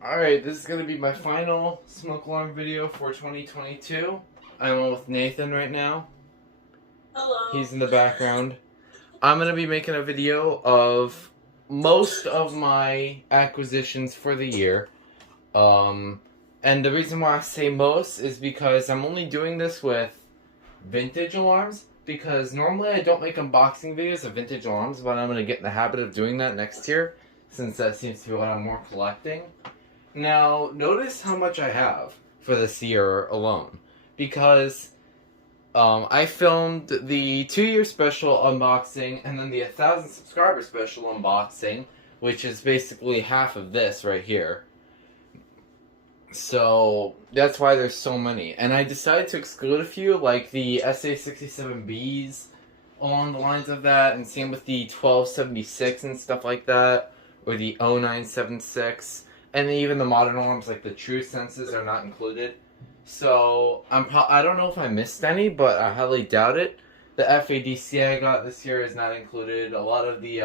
Alright, this is going to be my final smoke alarm video for 2022. I'm on with Nathan right now. Hello. He's in the background. I'm going to be making a video of most of my acquisitions for the year. And the reason why I say most is because I'm only doing this with vintage alarms. Because normally I don't make unboxing videos of vintage alarms, but I'm going to get in the habit of doing that next year, since that seems to be what I'm more collecting. Now, notice how much I have for this year alone, because I filmed the 2-year special unboxing and then the 1,000 subscriber special unboxing, which is basically half of this right here. So that's why there's so many. And I decided to exclude a few, like the SA67Bs along the lines of that, and same with the 1276 and stuff like that, or the 0976. And even the modern alarms, like the True Senses, are not included. So I don't know if I missed any, but I highly doubt it. The FADC I got this year is not included. A lot of the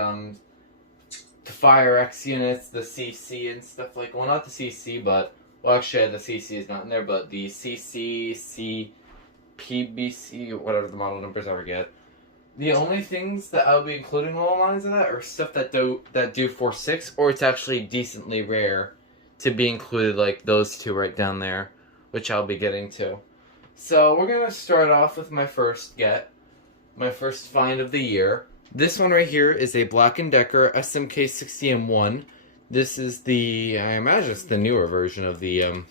Firex units, the CC and stuff like. Well, not the CC, but well, actually the CC is not in there, but the CC, PBC, whatever the model numbers I forget. The only things that I'll be including along the lines of that are stuff that do 4.6, or it's actually decently rare to be included, like those two right down there, which I'll be getting to. So we're gonna start off with my first find of the year. This one right here is a Black & Decker SMK 60M1. This is the, I imagine it's the newer version of the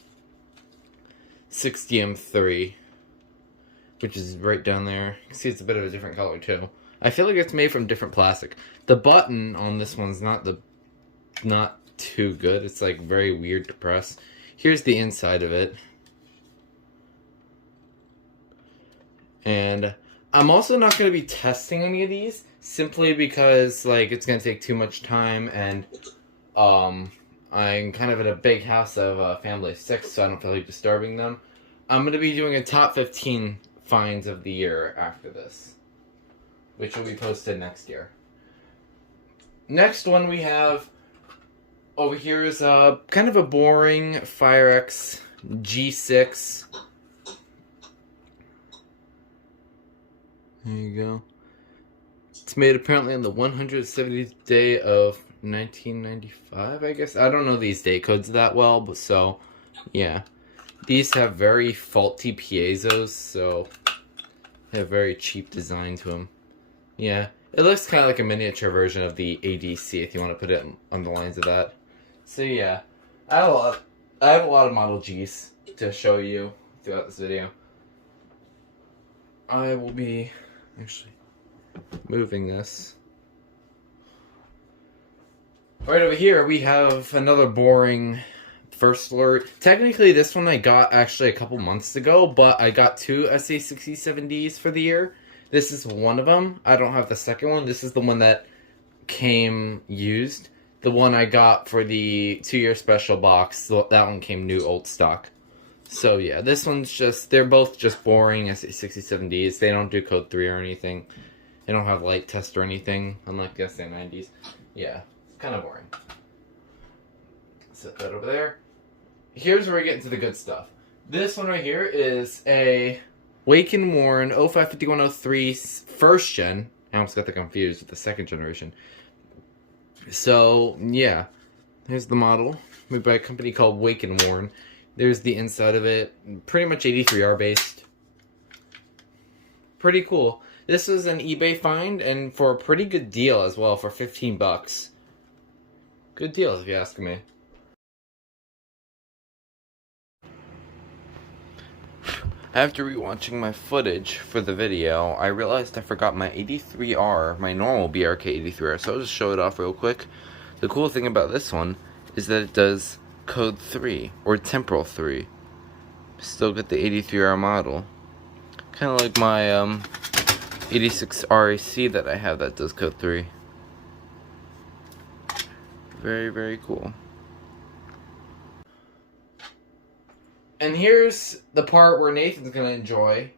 60M3. Which is right down there. You can see it's a bit of a different color too. I feel like it's made from different plastic. The button on this one's not too good. It's like very weird to press. Here's the inside of it. And I'm also not going to be testing any of these, simply because like it's going to take too much time, and I'm kind of in a big house of a family of 6, so I don't feel like disturbing them. I'm going to be doing a top 15 finds of the year after this, which will be posted next year. Next one we have over here is kind of a boring Firex G6. There you go. It's made apparently on the 170th day of 1995, I guess. I don't know these date codes that well, but so, yeah. These have very faulty piezos, so they have very cheap design to them. Yeah, it looks kind of like a miniature version of the ADC, if you want to put it on the lines of that. So yeah, I have a lot of Model Gs to show you throughout this video. I will be actually moving this. Right over here, we have another boring First Alert. Technically, this one I got actually a couple months ago, but I got 2 SA67Ds for the year. This is one of them. I don't have the second one. This is the one that came used. The one I got for the 2-year special box, that one came new old stock. So yeah, this one's just, they're both just boring SA67Ds. They don't do code 3 or anything. They don't have light test or anything, unlike the SA90s. Yeah, it's kind of boring. Set that over there. Here's where we get into the good stuff. This one right here is a Wake & Warren 055103 first gen. I almost got that confused with the second generation. So, yeah. Here's the model. Made by a company called Wake & Warren. There's the inside of it. Pretty much 83R based. Pretty cool. This was an eBay find, and for a pretty good deal as well, for 15 bucks. Good deal, if you ask me. After rewatching my footage for the video, I realized I forgot my 83R, my normal BRK 83R, so I'll just show it off real quick. The cool thing about this one is that it does code 3, or temporal 3. Still get the 83R model. Kind of like my 86 RAC that I have that does code 3. Very, very cool. And here's the part where Nathan's gonna enjoy,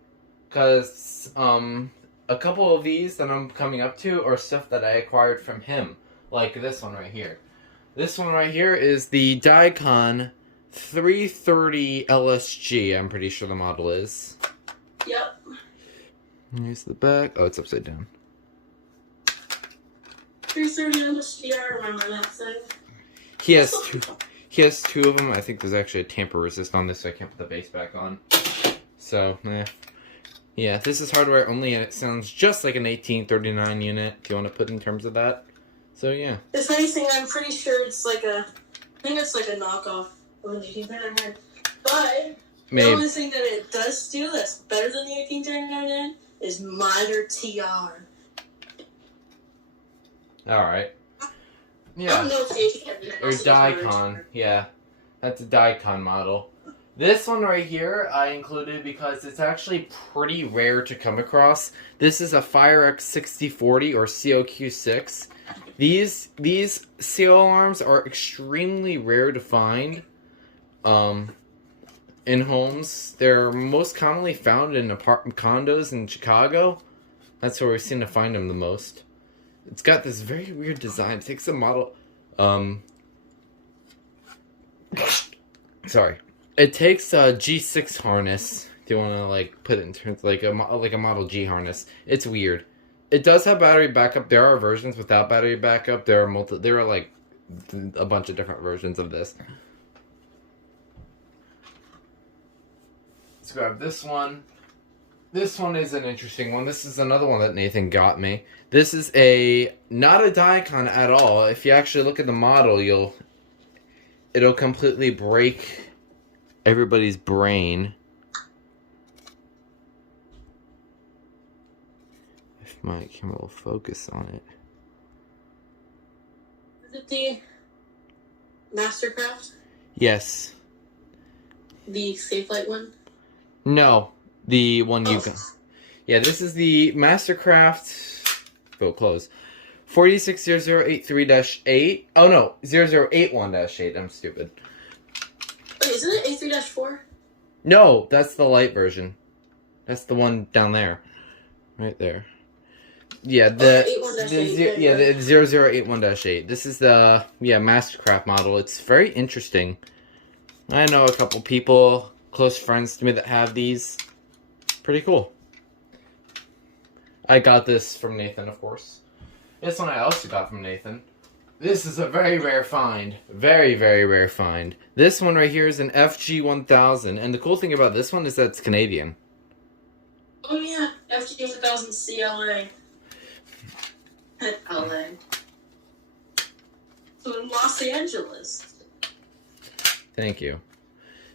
because a couple of these that I'm coming up to are stuff that I acquired from him, like this one right here. This one right here is the Daikon 330 LSG. I'm pretty sure the model is. Yep. Here's the back. Oh, it's upside down. 330 LSG, I remember that thing. He has two of them. I think there's actually a tamper resist on this, so I can't put the base back on. So, yeah, this is hardware only, and it sounds just like an 1839 unit, if you want to put in terms of that. So, yeah. If anything, I'm pretty sure it's like I think it's like a knockoff of an 1839. But the only thing that it does do that's better than the 1839 is Miter TR. Alright. Yeah. I don't know if Or Daikon. Yeah. That's a Daikon model. This one right here I included because it's actually pretty rare to come across. This is a Firex 6040 or COQ6. These CO alarms are extremely rare to find in homes. They're most commonly found in apartment condos in Chicago. That's where we seem to find them the most. It's got this very weird design. It takes a model sorry. It takes a G6 harness. If you want to like put it in terms like a Model G harness. It's weird. It does have battery backup. There are versions without battery backup. There are like a bunch of different versions of this. Let's grab this one. This one is an interesting one. This is another one that Nathan got me. This is not a Daikon at all. If you actually look at the model, it'll completely break everybody's brain. If my camera will focus on it. Is it the Mastercraft? Yes. The Safe Light one? No. The one you got. Yeah, this is the Mastercraft. Go close. 460083-8. Oh no, 0081-8. I'm stupid. Wait, isn't it A3-4? No, that's the light version. That's the one down there. Right there. Yeah, the 0081-8. This is the Mastercraft model. It's very interesting. I know a couple people, close friends to me that have these. Pretty cool. I got this from Nathan, of course. This one I also got from Nathan. This is a very rare find. Very, very rare find. This one right here is an FG1000. And the cool thing about this one is that it's Canadian. Oh yeah, FG1000 CLA. LA. So in Los Angeles. Thank you.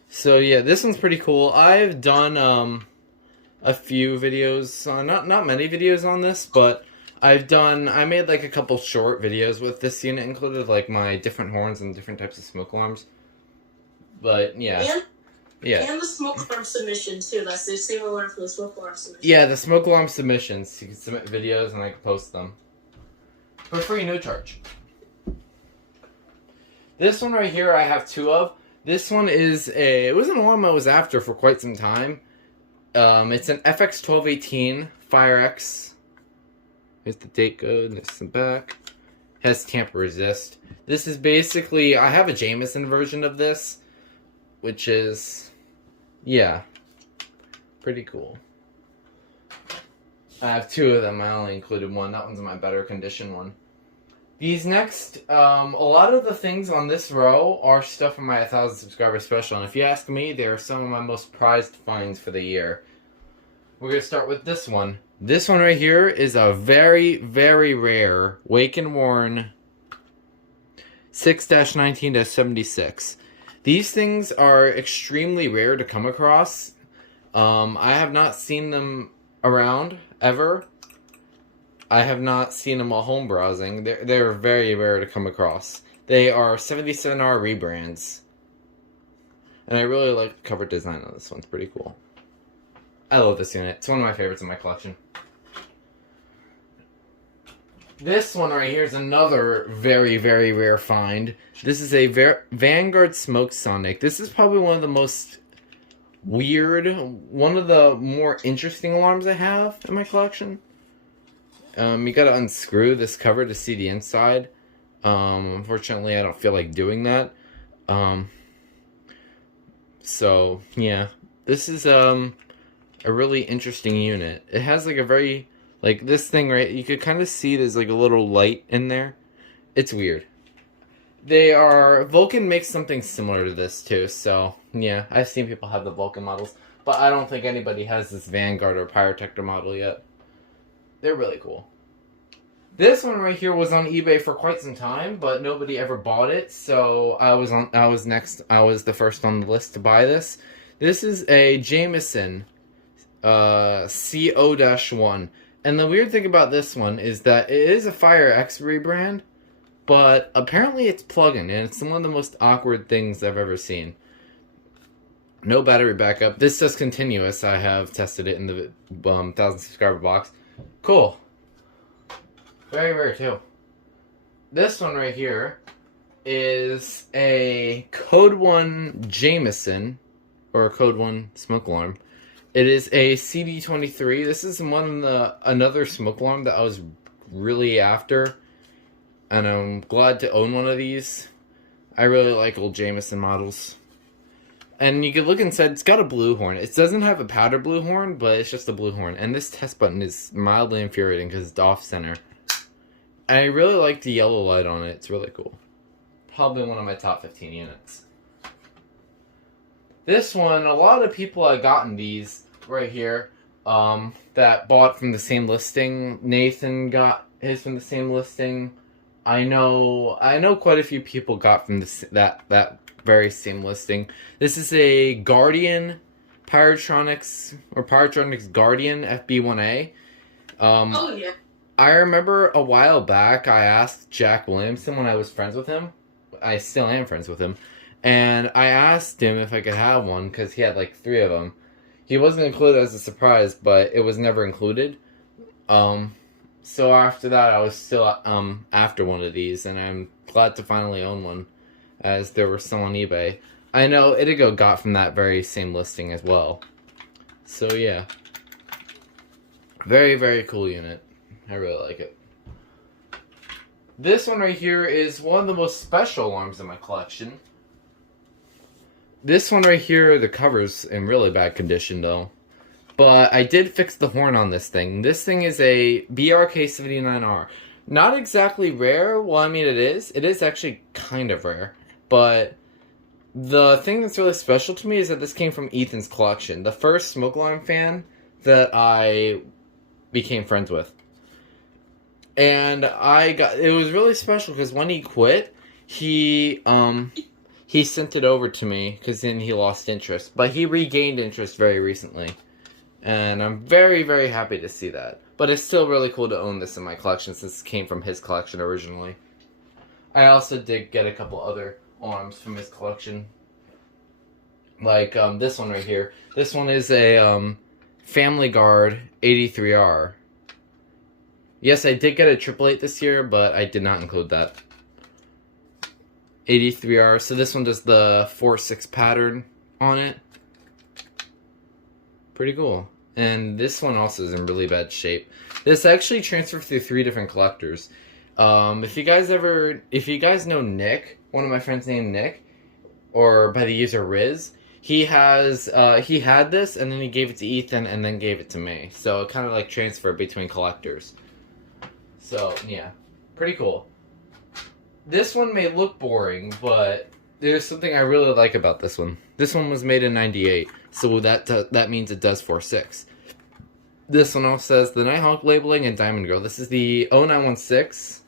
So yeah, this one's pretty cool. I've done a few videos, not many videos on this, but I made like a couple short videos with this unit included, like my different horns and different types of smoke alarms. But yeah. And the smoke alarm submission too. That's the same alarm for the smoke alarm submission. Yeah, the smoke alarm submissions. You can submit videos and I can post them. For free, no charge. This one right here I have two of. This one it was an alarm I was after for quite some time. It's an FX1218 Firex. Here's the date code, this is the back. Has tamper resist. This is basically, I have a Jameson version of this, which is, yeah, pretty cool. I have two of them, I only included one. That one's my better condition one. These next, a lot of the things on this row are stuff from my 1,000 subscriber special, and if you ask me, they are some of my most prized finds for the year. We're going to start with this one. This one right here is a very, very rare Wake and Warren 6-19-76. These things are extremely rare to come across. I have not seen them around, ever. I have not seen them while home browsing. They're very rare to come across. They are 77R rebrands. And I really like the cover design on this one. It's pretty cool. I love this unit. It's one of my favorites in my collection. This one right here is another very, very rare find. This is a Vanguard Smoke Sonic. This is probably one of the most weird, one of the more interesting alarms I have in my collection. You gotta unscrew this cover to see the inside. Unfortunately, I don't feel like doing that. So yeah, this is a really interesting unit. It has like a very like this thing right. You could kind of see there's like a little light in there. It's weird. Vulcan makes something similar to this too. So yeah, I've seen people have the Vulcan models, but I don't think anybody has this Vanguard or Pyrotector model yet. They're really cool. This one right here was on eBay for quite some time, but nobody ever bought it, so I was the first on the list to buy this. This is a Jameson CO-1. And the weird thing about this one is that it is a Firex rebrand, but apparently it's plug-in, and it's one of the most awkward things I've ever seen. No battery backup. This does continuous. I have tested it in the 1,000 subscriber box. Cool. Very rare too. This one right here is a Code 1 Jameson, or a Code 1 smoke alarm. It is a CD23. This is another smoke alarm that I was really after, and I'm glad to own one of these. I really like old Jameson models. And you can look inside, it's got a blue horn. It doesn't have a powder blue horn, but it's just a blue horn. And this test button is mildly infuriating because it's off center. I really like the yellow light on it. It's really cool. Probably one of my top 15 units. This one, a lot of people have gotten these right here that bought from the same listing. Nathan got his from the same listing. I know quite a few people got from that very same listing. This is a Guardian Pyrotronics Guardian FB1A. Oh yeah. I remember a while back I asked Jack Williamson when I was friends with him. I still am friends with him. And I asked him if I could have one because he had like 3 of them. He wasn't included as a surprise, but it was never included. So after that I was still after one of these, and I'm glad to finally own one as there were some on eBay. I know Itigo got from that very same listing as well. So yeah. Very, very cool unit. I really like it. This one right here is one of the most special alarms in my collection. This one right here, the cover's in really bad condition though. But I did fix the horn on this thing. This thing is a BRK79R. Not exactly rare. Well, I mean it is. It is actually kind of rare. But the thing that's really special to me is that this came from Ethan's collection. The first smoke alarm fan that I became friends with. And it was really special because when he quit, he sent it over to me because then he lost interest. But he regained interest very recently. And I'm very, very happy to see that. But it's still really cool to own this in my collection since it came from his collection originally. I also did get a couple other arms from his collection. Like this one right here. This one is a Family Guard 83R. Yes, I did get a 888 this year, but I did not include that. 83R. So this one does the 4-6 pattern on it. Pretty cool. And this one also is in really bad shape. This actually transferred through 3 different collectors. If you guys know Nick, one of my friends named Nick, or by the user Riz, he had this and then he gave it to Ethan and then gave it to me. So it kind of like transferred between collectors. So, yeah. Pretty cool. This one may look boring, but there's something I really like about this one. This one was made in 98, so that means it does 4-6. This one also says the Nighthawk labeling and Diamond Girl. This is the 0916.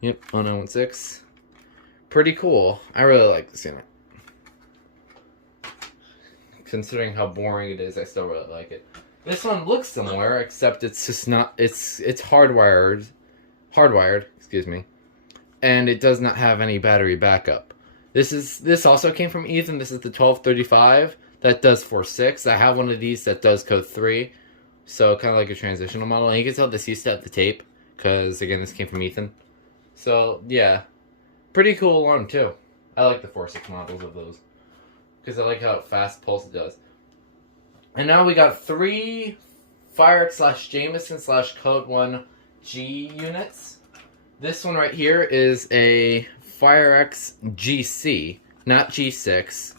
Yep, 0916. Pretty cool. I really like this unit. Considering how boring it is, I still really like it. This one looks similar, except it's just not. It's hardwired, excuse me, and it does not have any battery backup. This also came from Ethan. This is the 1235 that does 4-6. I have one of these that does code 3, so kind of like a transitional model. And you can tell this used to have the tape because again, this came from Ethan. So yeah, pretty cool alarm too. I like the 4-6 models of those because I like how fast pulse it does. And now we got 3 Firex /Jameson /Code 1 G units. This one right here is a Firex GC, not G6.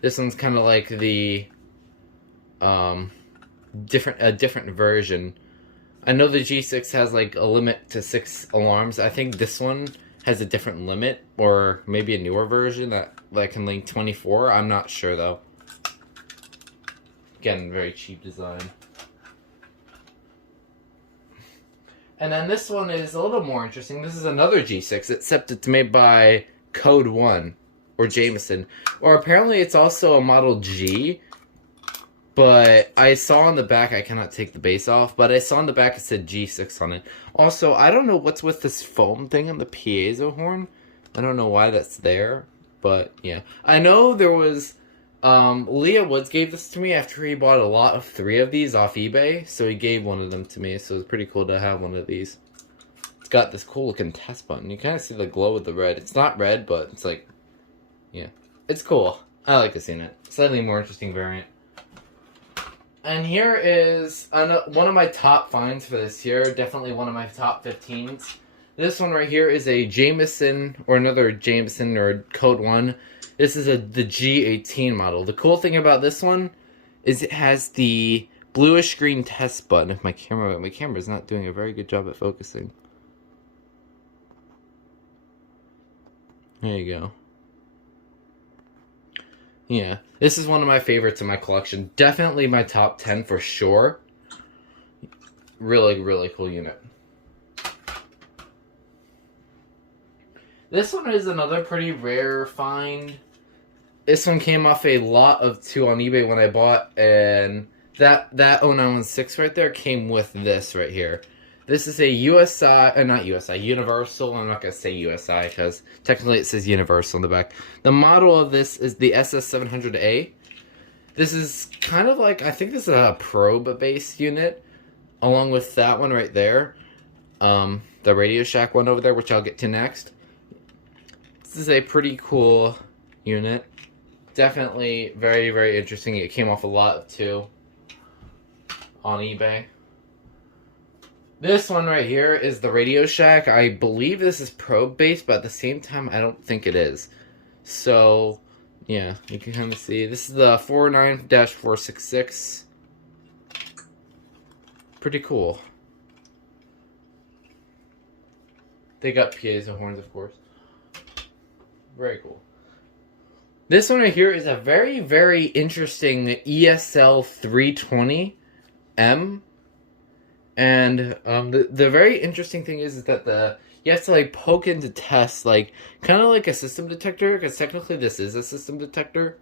This one's kind of like the different version. I know the G6 has like a limit to 6 alarms. I think this one has a different limit, or maybe a newer version that can link 24. I'm not sure though. Again, very cheap design. And then this one is a little more interesting. This is another G6, except it's made by Code 1, or Jameson. Or apparently it's also a Model G, but I saw on the back, I cannot take the base off, but I saw on the back it said G6 on it. Also, I don't know what's with this foam thing on the piezo horn. I don't know why that's there, but yeah. I know there was, Leah Woods gave this to me after he bought a lot of 3 of these off eBay, so he gave one of them to me, so it's pretty cool to have one of these. It's got this cool looking test button. You kind of see the glow with the red. It's not red, but it's like, yeah. It's cool. I like this unit. Slightly more interesting variant. And here is one of my top finds for this year. Definitely one of my top 15s. This one right here is a Jameson, or another Jameson, or Code 1. This is the G18 model. The cool thing about this one is it has the bluish green test button. If my camera's not doing a very good job at focusing. There you go. Yeah, this is one of my favorites in my collection. Definitely my top 10 for sure. Really, really cool unit. This one is another pretty rare find. This one came off a lot of 2 on eBay when I bought, and that 0916 right there came with this right here. This is a Universal. I'm not going to say USI because technically it says Universal on the back. The model of this is the SS700A. This is kind of like, I think this is a probe-based unit, along with that one right there. The Radio Shack one over there, which I'll get to next. This is a pretty cool unit. Definitely very, very interesting. It came off a lot of 2 on eBay. This one right here is the Radio Shack. I believe this is probe-based, but at the same time, I don't think it is. So, yeah, you can kind of see. This is the 49-466. Pretty cool. They got piezo horns, of course. Very cool. This one right here is a very, very interesting ESL 320M. And the very interesting thing is that you have to like poke in to test, like kind of like a system detector, because technically this is a system detector.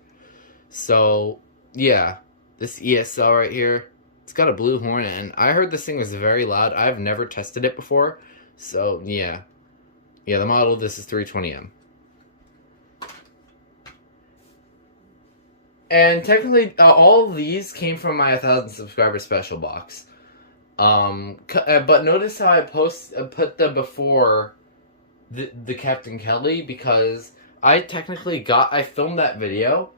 So yeah, this ESL right here, it's got a blue horn, and I heard this thing was very loud. I've never tested it before, so yeah, the model of this is 320M. And technically, all of these came from my 1,000 subscriber special box. But notice how I put them before the Captain Kelly, because I filmed that video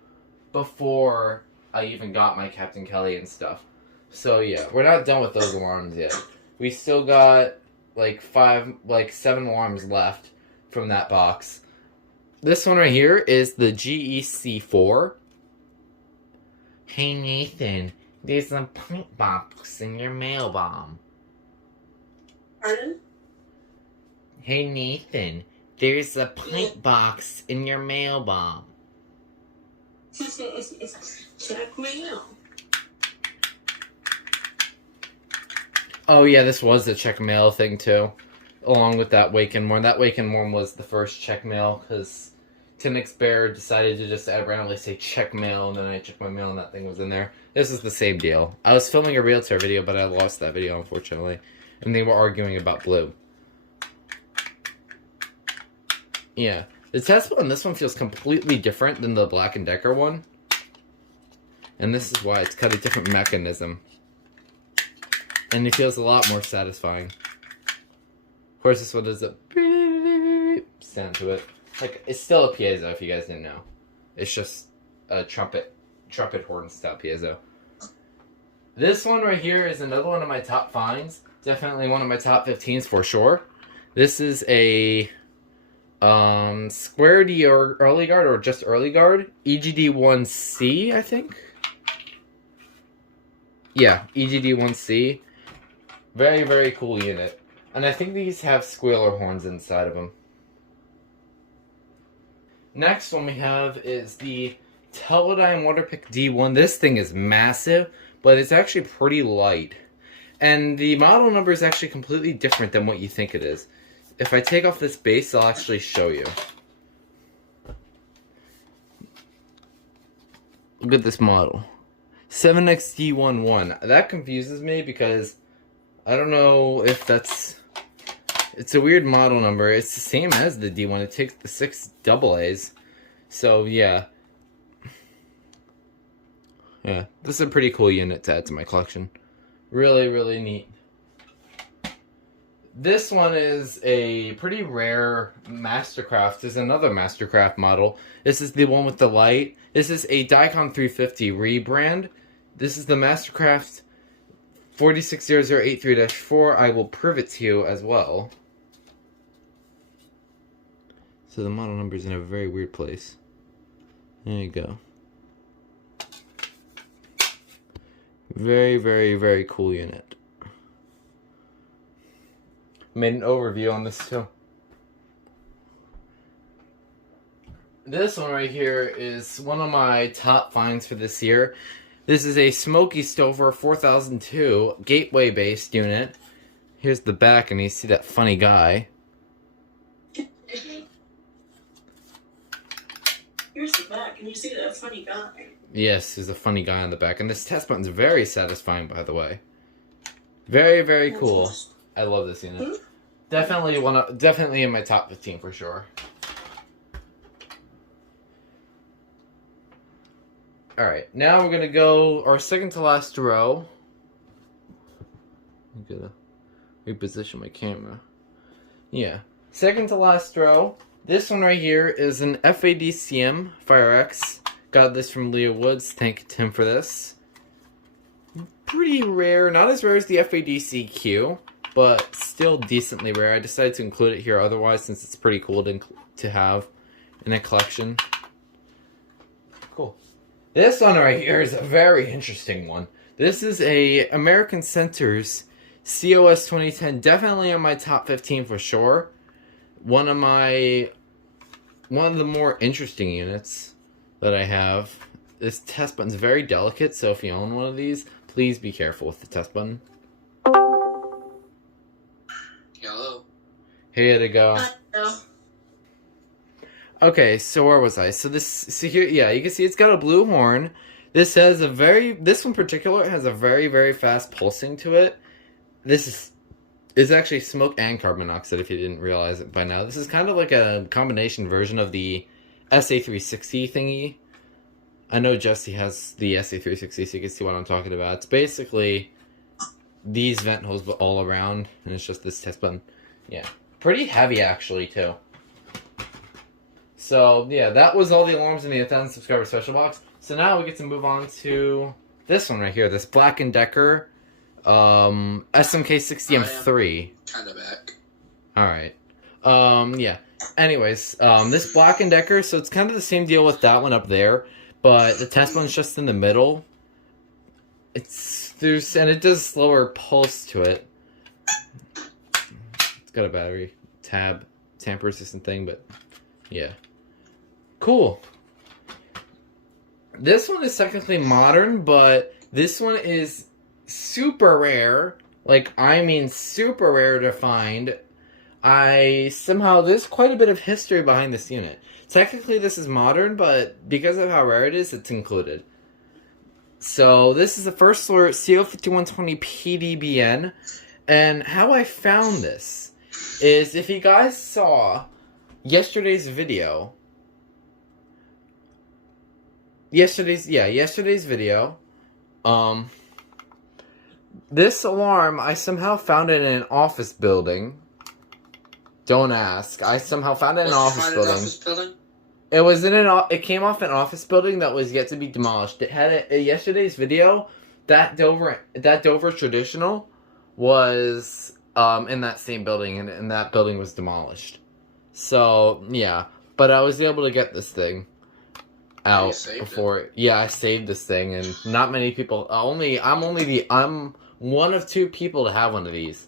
before I even got my Captain Kelly and stuff. So yeah, we're not done with those alarms yet. We still got like 7 alarms left from that box. This one right here is the GEC4. Hey Nathan, there's a pint box in your mail bomb. Pardon? Hey Nathan, there's a pint box in your mail bomb. Check mail. Oh yeah, this was the check mail thing too, along with that Waken one. That Waken one was the first check mail, because Tinix Bear decided to just randomly say check mail, and then I checked my mail and that thing was in there. This is the same deal. I was filming a realtor video, but I lost that video, unfortunately. And they were arguing about blue. Yeah. The test on this one feels completely different than the Black & Decker one. And this is why. It's got a different mechanism. And it feels a lot more satisfying. Of course, this one does a sound to it. Like, it's still a piezo, if you guys didn't know. It's just a trumpet horn style piezo. This one right here is another one of my top finds. Definitely one of my top 15s for sure. This is a Square D or Early Guard, or just Early Guard. EGD1C, I think. Yeah, EGD1C. Very, very cool unit. And I think these have squealer horns inside of them. Next one we have is the Teledyne Waterpick D1. This thing is massive, but it's actually pretty light. And the model number is actually completely different than what you think it is. If I take off this base, I'll actually show you. Look at this model. 7XD11. That confuses me because I don't know if that's... It's a weird model number. It's the same as the D1. It takes the 6 AA's. So, yeah. Yeah, this is a pretty cool unit to add to my collection. Really, really neat. This one is a pretty rare Mastercraft. There's another Mastercraft model. This is the one with the light. This is a Daikon 350 rebrand. This is the Mastercraft 460083-4. I will prove it to you as well. So the model number is in a very weird place. There you go. Very, very, very cool unit. Made an overview on this too. This one right here is one of my top finds for this year. This is a Smoky Stover 4002 gateway based unit. Here's the back, and you see that funny guy. Here's the back, and you see that funny guy. Yes, there's a funny guy on the back, and this test button's very satisfying, by the way. Very, very cool. I love this unit. Definitely in my top 15 for sure. Alright, now we're gonna go our second to last row. I'm gonna reposition my camera. Yeah. Second to last row. This one right here is an FADCM Firex. Got this from Leah Woods. Thank you, Tim, for this. Pretty rare. Not as rare as the FADCQ, but still decently rare. I decided to include it here otherwise, since it's pretty cool to have in a collection. Cool. This one right here is a very interesting one. This is a American Centers COS 2010. Definitely on my top 15 for sure. One of the more interesting units that I have. This test button's very delicate, so if you own one of these, please be careful with the test button. Hello. Here to go. Hello. Okay, so where was I? So here, yeah, you can see it's got a blue horn. This one in particular has a very, very fast pulsing to it. This is actually smoke and carbon monoxide, if you didn't realize it by now. This is kind of like a combination version of the SA360 thingy. I know Jesse has the SA360, so you can see what I'm talking about. It's basically these vent holes, but all around, and it's just this test button. Yeah. Pretty heavy, actually, too. So, yeah, that was all the alarms in the 1,000 subscriber special box. So now we get to move on to this one right here, this Black & Decker SMK60M3. Kind of back. Alright. Yeah. Anyways, this Black & Decker, so it's kind of the same deal with that one up there, but the test one's just in the middle. And it does slower pulse to it. It's got a battery tamper resistant thing, but yeah. Cool. This one is technically modern, but this one is super rare. Like, I mean super rare to find. There's quite a bit of history behind this unit. Technically this is modern, but because of how rare it is, it's included. So this is the first floor CO5120 PDBN, and how I found this is, if you guys saw yesterday's video, this alarm, I somehow found it in an office building. Don't ask. I somehow found it in an office building. It came off an office building that was yet to be demolished. It had yesterday's video, that Dover traditional was in that same building, and that building was demolished. So, yeah. But I was able to get this thing out before. Yeah, I saved this thing, and not many people. I'm one of 2 people to have one of these.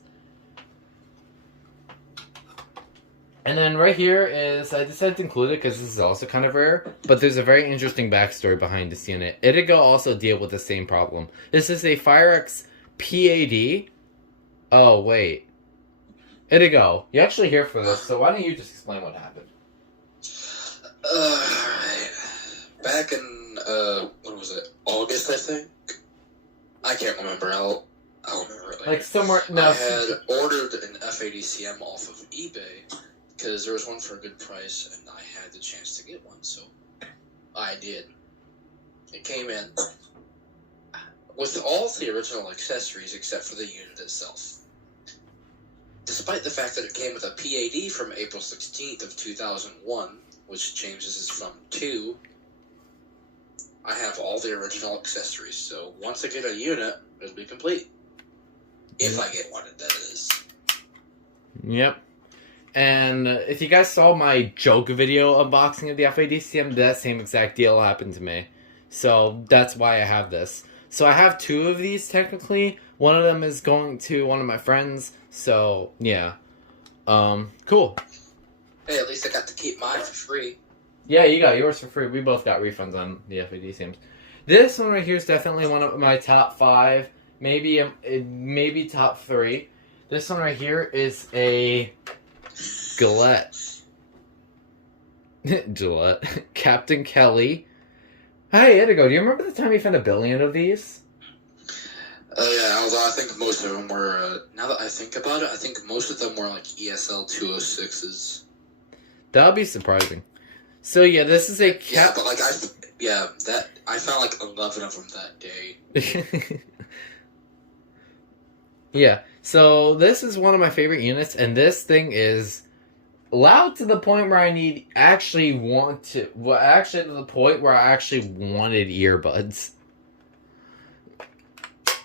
And then right here is, I decided to include it because this is also kind of rare, but there's a very interesting backstory behind this unit. Itigo also deal with the same problem. This is a Firex PAD. Oh, wait. Itigo, you're actually here for this, so why don't you just explain what happened? Alright. Back in, what was it? August, I think? I can't remember. I'll remember it later. Like somewhere, no. I had ordered an F80CM off of eBay, because there was one for a good price, and I had the chance to get one, so I did. It came in with all the original accessories except for the unit itself. Despite the fact that it came with a PAD from April 16th of 2001, which changes this from 2, I have all the original accessories, so once I get a unit, it'll be complete. If I get one, that is. Yep. And if you guys saw my joke video unboxing of the FADCM, that same exact deal happened to me. So that's why I have this. So I have 2 of these technically. One of them is going to one of my friends. So yeah. Cool. Hey, at least I got to keep mine for free. Yeah, you got yours for free. We both got refunds on the FADCMs. This one right here is definitely one of my top 5. Maybe top 3. This one right here is a Gillette. Gillette. Captain Kelly. Hey, Itigo, do you remember the time you found 1 billion of these? Yeah, although I think most of them were, now that I think about it, I think most of them were like ESL 206s. That would be surprising. So yeah, this is a Yeah, but like, I found like 11 of them that day. Yeah, so this is one of my favorite units, and this thing is loud to the point where to the point where I actually wanted earbuds.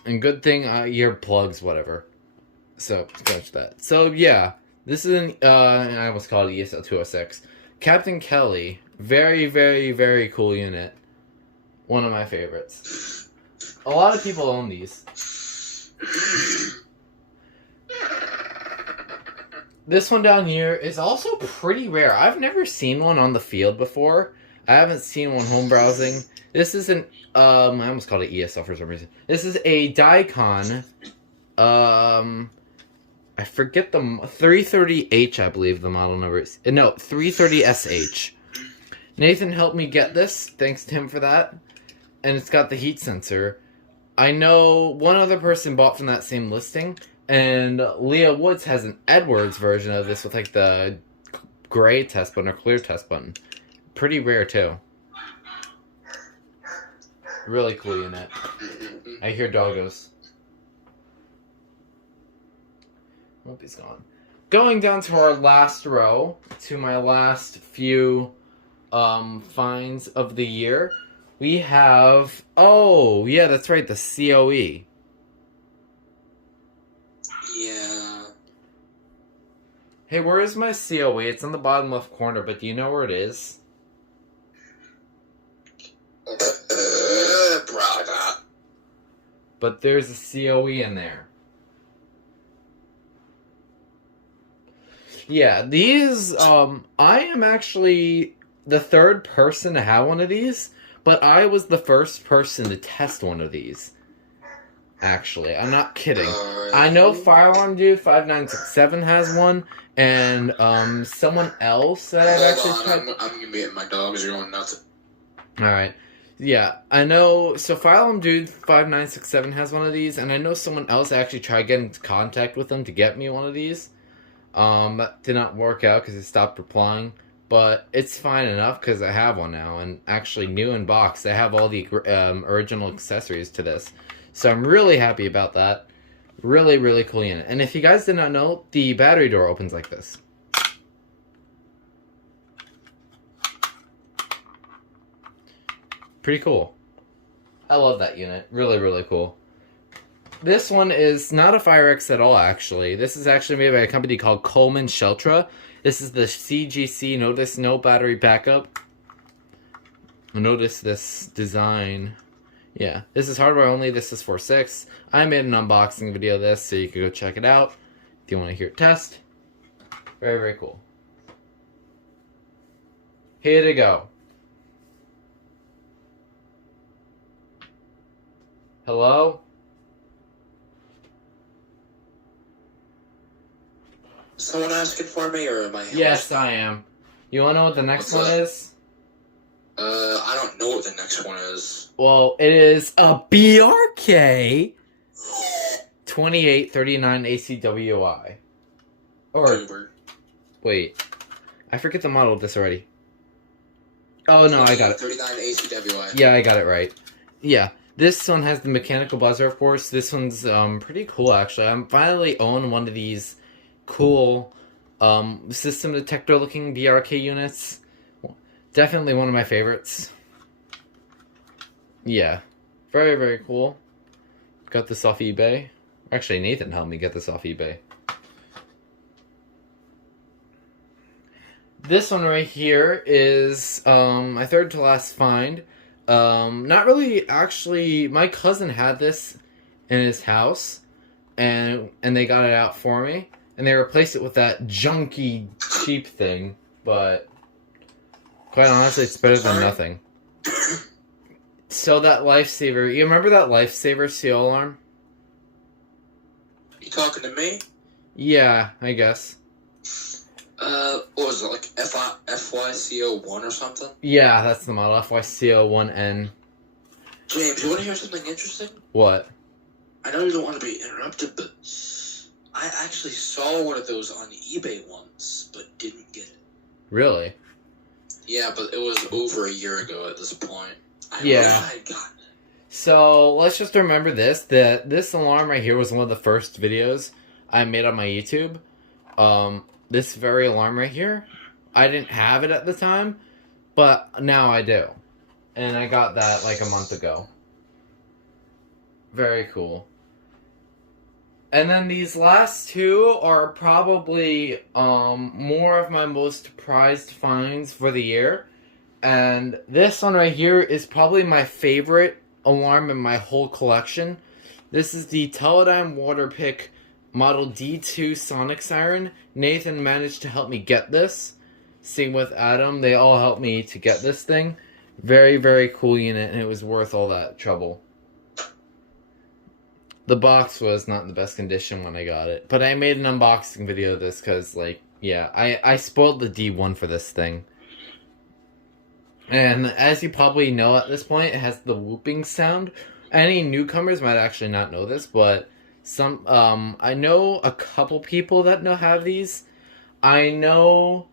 And good thing earplugs, whatever. So scratch that. So yeah, this is an I almost called it ESL 206. Captain Kelly, very, very, very cool unit. One of my favorites. A lot of people own these. This one down here is also pretty rare. I've never seen one on the field before. I haven't seen one home browsing. This is an, I almost called it ESL for some reason. This is a Daikon, I forget the, 330H, I believe the model number is. No, 330SH. Nathan helped me get this, thanks to him for that. And it's got the heat sensor. I know one other person bought from that same listing, and Leah Woods has an Edwards version of this with like the gray test button or clear test button. Pretty rare too. Really cool unit. I hear doggos. Hope he's gone. Going down to our last row, to my last few finds of the year, we have, oh yeah, that's right, the COE. Yeah. Hey, where is my COE? It's on the bottom left corner, but do you know where it is? Brother. But there's a COE in there. Yeah, these, I am actually the 3rd person to have one of these, but I was the first person to test one of these. Actually, I'm not kidding. I know Firearm Dude 5967 has one, and someone else that I've actually tried. I'm gonna be getting my dogs are going nuts. Alright. Yeah, I know. So Firearm Dude 5967 has one of these, and I know someone else actually tried getting into contact with them to get me one of these. That did not work out because it stopped replying. But it's fine enough because I have one now, and actually new in box. I have all the original accessories to this. So I'm really happy about that. Really, really cool unit. And if you guys did not know, the battery door opens like this. Pretty cool. I love that unit. Really, really cool. This one is not a Firex at all, actually. This is actually made by a company called Coleman Sheltra. This is the CGC. Notice no battery backup. Notice this design. Yeah, this is hardware only. This is for 6. I made an unboxing video of this, so you can go check it out if you want to hear it test. Very, very cool. Here to go. Hello? Someone asking for me, or am I? Yes, I am. You want to know what the next one is? I don't know what the next one is. Well, it is a BRK 2839 ACWI. Or, wait. I forget the model of this already. Oh, no, I got it. 39 ACWI. Yeah, I got it right. Yeah. This one has the mechanical buzzer, of course. This one's pretty cool, actually. I'm finally own one of these cool system detector looking BRK units. Definitely one of my favorites. Yeah. Very, very cool. Got this off eBay. Actually, Nathan helped me get this off eBay. This one right here is my third to last find. Not really, actually, my cousin had this in his house, and they got it out for me, and they replaced it with that junky, cheap thing, but quite honestly, it's better than nothing. So that lifesaver, you remember that lifesaver CO alarm? You talking to me? Yeah, I guess. What was it, like FYCO1 or something? Yeah, that's the model, FYCO1N. James, you want to hear something interesting? What? I know you don't want to be interrupted, but I actually saw one of those on eBay once, but didn't get it. Really? Yeah, but it was over a year ago at this point. I Yeah. wish I had gotten it. So, let's just remember this, that this alarm right here was one of the first videos I made on my YouTube. This very alarm right here, I didn't have it at the time, but now I do. And I got that like a month ago. Very cool. And then these last two are probably more of my most prized finds for the year. And this one right here is probably my favorite alarm in my whole collection. This is the Teledyne Waterpik Model D2 Sonic Siren. Nathan managed to help me get this. Same with Adam. They all helped me to get this thing. Very, very cool unit, and it was worth all that trouble. The box was not in the best condition when I got it. But I made an unboxing video of this because, like, yeah, I spoiled the D1 for this thing. And as you probably know at this point, it has the whooping sound. Any newcomers might actually not know this, but I know a couple people that have these. I know,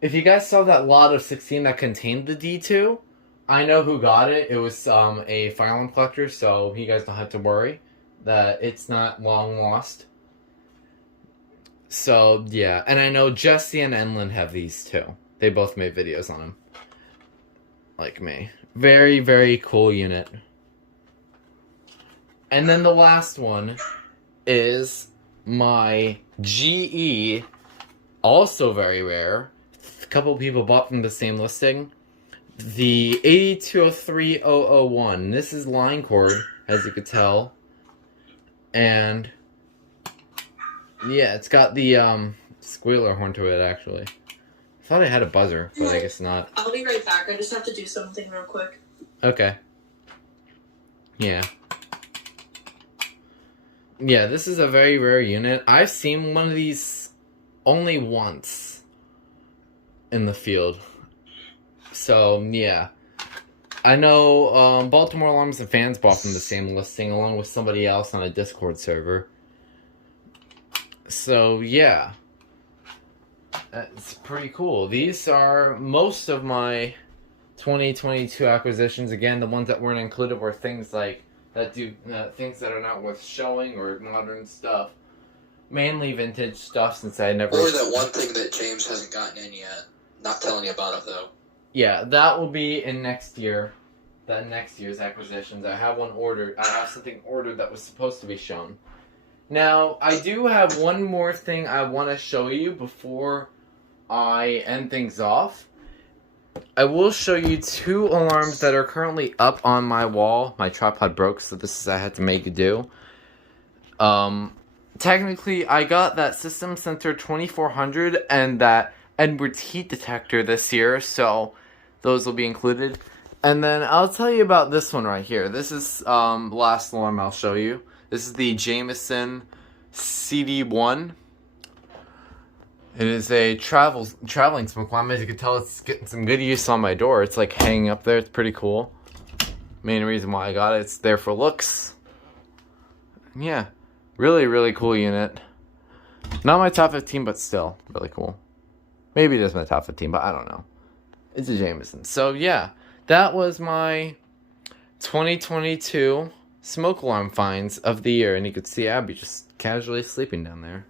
if you guys saw that lot of 16 that contained the D2, I know who got it. It was a firearm collector, so you guys don't have to worry that it's not long lost. So, yeah. And I know Jesse and Enlin have these too. They both made videos on them. Like me. Very, very cool unit. And then the last one is my GE, also very rare. A couple people bought from the same listing. The 8203001. This is line cord, as you could tell. And yeah, it's got the squealer horn to it, actually. I thought it had a buzzer, but I guess not. I'll be right back. I just have to do something real quick. Okay. Yeah. Yeah, this is a very rare unit. I've seen one of these only once in the field. So, yeah. I know Baltimore Alarms and Fans bought from the same listing along with somebody else on a Discord server. So, yeah. It's pretty cool. These are most of my 2022 acquisitions. Again, the ones that weren't included were things like things that are not worth showing or modern stuff. Mainly vintage stuff since I never... Or that one thing that James hasn't gotten in yet. Not telling you about it, though. Yeah, that will be in next year. the next year's acquisitions. I have one ordered. I have something ordered that was supposed to be shown. Now, I do have one more thing I want to show you before I end things off. I will show you 2 alarms that are currently up on my wall. My tripod broke, so this is I had to make it do. Technically, I got that System Center 2400 and that Edwards heat detector this year, so those will be included. And then I'll tell you about this one right here. This is the last alarm I'll show you. This is the Jameson CD1. It is a traveling smoke alarm. As you can tell, it's getting some good use on my door. It's like hanging up there. It's pretty cool. Main reason why I got it. It's there for looks. Yeah, really, really cool unit. Not my top 15, but still really cool. Maybe it is my top 15, but I don't know. It's a Jameson. So yeah, that was my 2022 smoke alarm finds of the year. And you could see Abby just casually sleeping down there.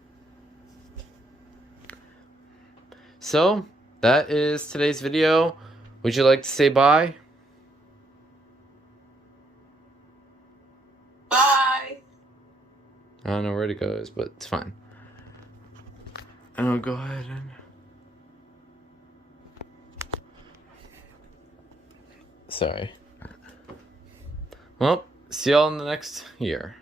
So, that is today's video. Would you like to say bye? Bye. I don't know where it goes, but it's fine. And I'll go ahead and... Sorry. Well, see y'all in the next year.